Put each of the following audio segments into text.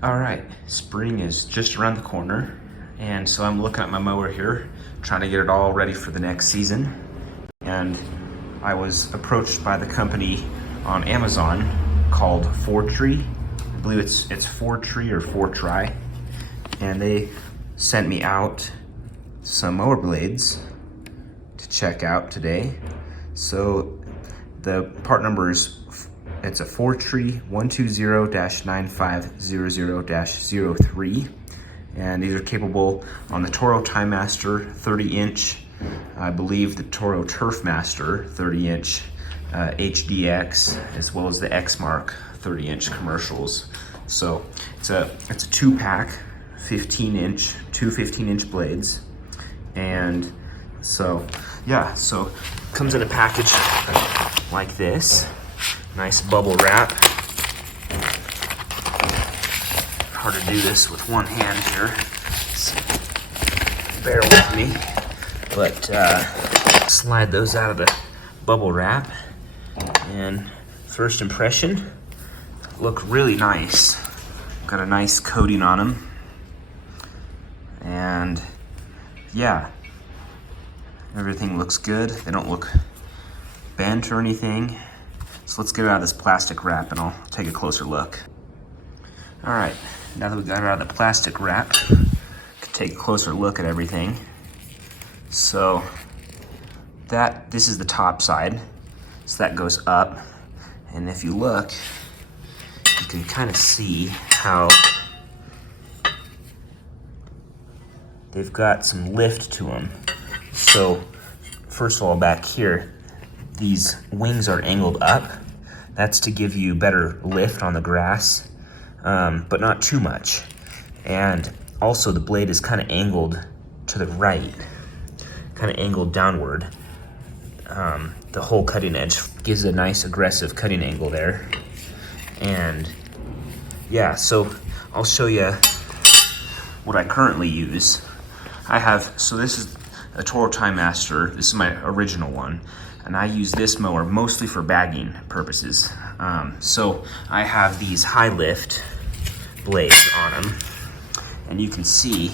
All right, spring is just around the corner, and so I'm looking at my mower here, trying to get it all ready for the next season. And I was approached by the company on Amazon called Fortry. I believe it's Fortry or Fortry, and they sent me out some mower blades to check out today. So the part number is it's a Fourtry 120-9500-03, and these are capable on the Toro Timemaster 30-inch, I believe the Toro Turfmaster 30-inch HDX, as well as the Exmark 30-inch commercials. So it's a two-pack, 15-inch, two 15-inch blades, and so yeah, so comes in a package like this. Nice bubble wrap. Hard to do this with one hand here, so bear with me. But slide those out of the bubble wrap, and first impression, look really nice. Got a nice coating on them, and yeah, everything looks good. They don't look bent or anything. So let's get it out of this plastic wrap and I'll take a closer look. All right, now that we got it out of the plastic wrap, we can take a closer look at everything. So this is the top side, so that goes up. And if you look, you can kind of see how they've got some lift to them. So first of all, back here, these wings are angled up. That's to give you better lift on the grass, but not too much. And also the blade is kind of angled to the right, kind of angled downward. The whole cutting edge gives a nice aggressive cutting angle there. And yeah, so I'll show you what I currently use. So this is a Toro Timemaster. This is my original one. And I use this mower mostly for bagging purposes. So I have these high lift blades on them, and you can see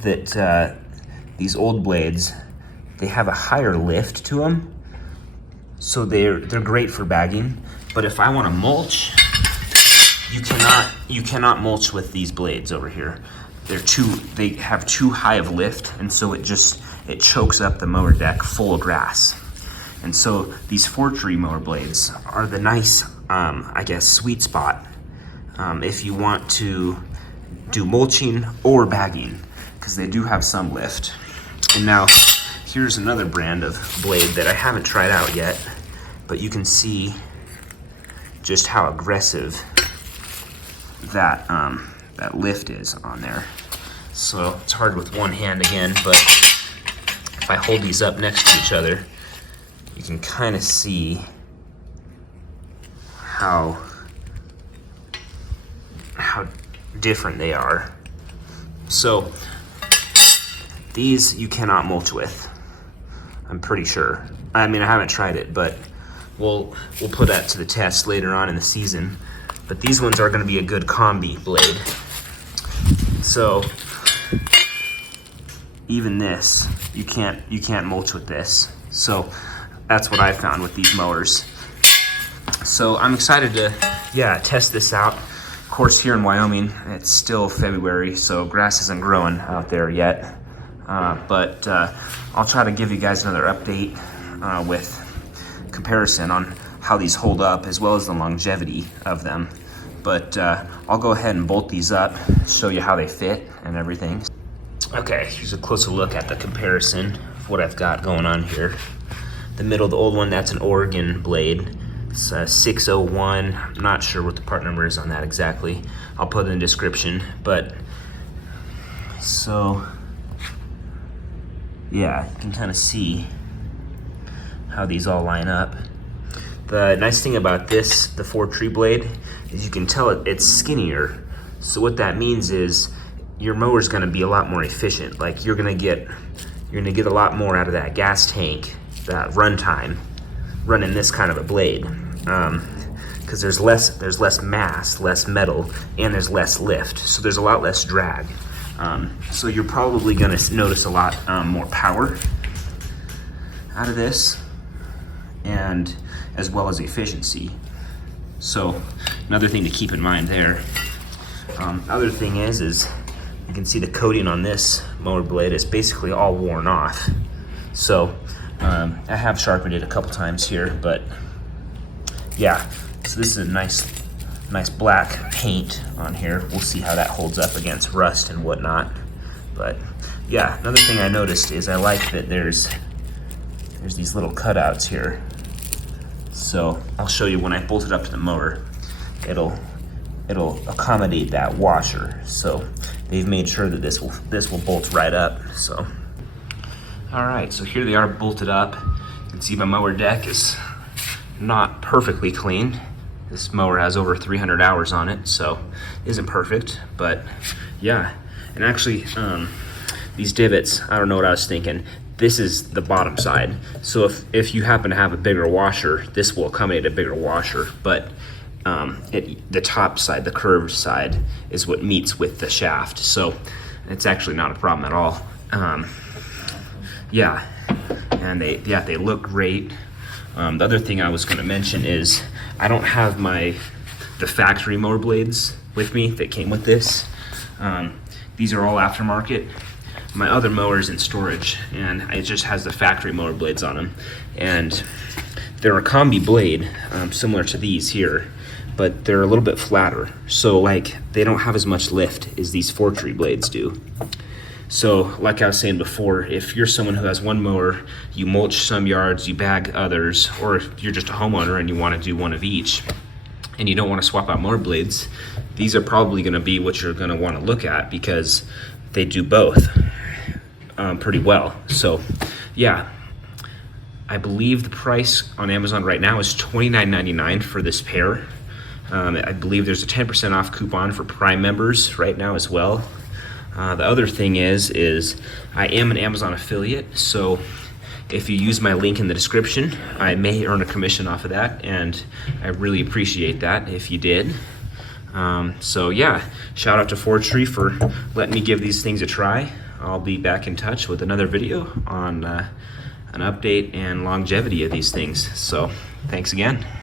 that these old blades, they have a higher lift to them, so they're great for bagging. But if I want to mulch, you cannot mulch with these blades over here. They have too high of lift, and so it chokes up the mower deck full of grass. And so these Fortry mower blades are the nice, I guess, sweet spot if you want to do mulching or bagging, because they do have some lift. And now here's another brand of blade that I haven't tried out yet, but you can see just how aggressive that lift is on there. So it's hard with one hand again, but if I hold these up next to each other, you can kind of see how different they are. So these you cannot mulch with, I'm pretty sure. I mean, I haven't tried it, but we'll put that to the test later on in the season. But these ones are going to be a good combi blade. So even this, you can't mulch with this. So that's what I found with these mowers. So I'm excited to test this out. Of course, here in Wyoming, it's still February, so grass isn't growing out there yet. But I'll try to give you guys another update with comparison on how these hold up, as well as the longevity of them. But I'll go ahead and bolt these up, show you how they fit and everything. Okay, here's a closer look at the comparison of what I've got going on here. The middle, the old one, that's an Oregon blade. It's 601. I'm not sure what the part number is on that exactly. I'll put it in the description. But so yeah, you can kind of see how these all line up. The nice thing about this, the Fourtry blade, is you can tell it's skinnier. So what that means is your mower's gonna be a lot more efficient. Like you're gonna get a lot more out of that gas tank, that run time, running this kind of a blade, because there's less mass, less metal, and there's less lift, so there's a lot less drag. So you're probably going to notice a lot more power out of this, and as well as efficiency. So another thing to keep in mind there. Other thing is you can see the coating on this mower blade is basically all worn off. So I have sharpened it a couple times here, but yeah, so this is a nice black paint on here. We'll see how that holds up against rust and whatnot. But yeah, another thing I noticed is I like that there's these little cutouts here. So I'll show you when I bolt it up to the mower, it'll accommodate that washer. So they've made sure that this will bolt right up. So all right, so here they are bolted up. You can see my mower deck is not perfectly clean. This mower has over 300 hours on it, so it isn't perfect, but yeah. And actually, these divots, I don't know what I was thinking. This is the bottom side. So if you happen to have a bigger washer, this will accommodate a bigger washer, but the top side, the curved side, is what meets with the shaft. So it's actually not a problem at all. Yeah, and they look great. The other thing I was going to mention is I don't have the factory mower blades with me that came with this. These are all aftermarket. My other mower's in storage, and it just has the factory mower blades on them. And they're a combi blade, similar to these here, but they're a little bit flatter. So like they don't have as much lift as these Fortry blades do. So like I was saying before, if you're someone who has one mower, you mulch some yards, you bag others, or if you're just a homeowner and you want to do one of each, and you don't want to swap out mower blades, these are probably going to be what you're going to want to look at, because they do both pretty well. So yeah, I believe the price on Amazon right now is $29.99 for this pair. I believe there's a 10% off coupon for Prime members right now as well. The other thing is I am an Amazon affiliate, so if you use my link in the description, I may earn a commission off of that, and I really appreciate that if you did. So yeah, shout out to Fortry for letting me give these things a try. I'll be back in touch with another video on an update and longevity of these things. So thanks again.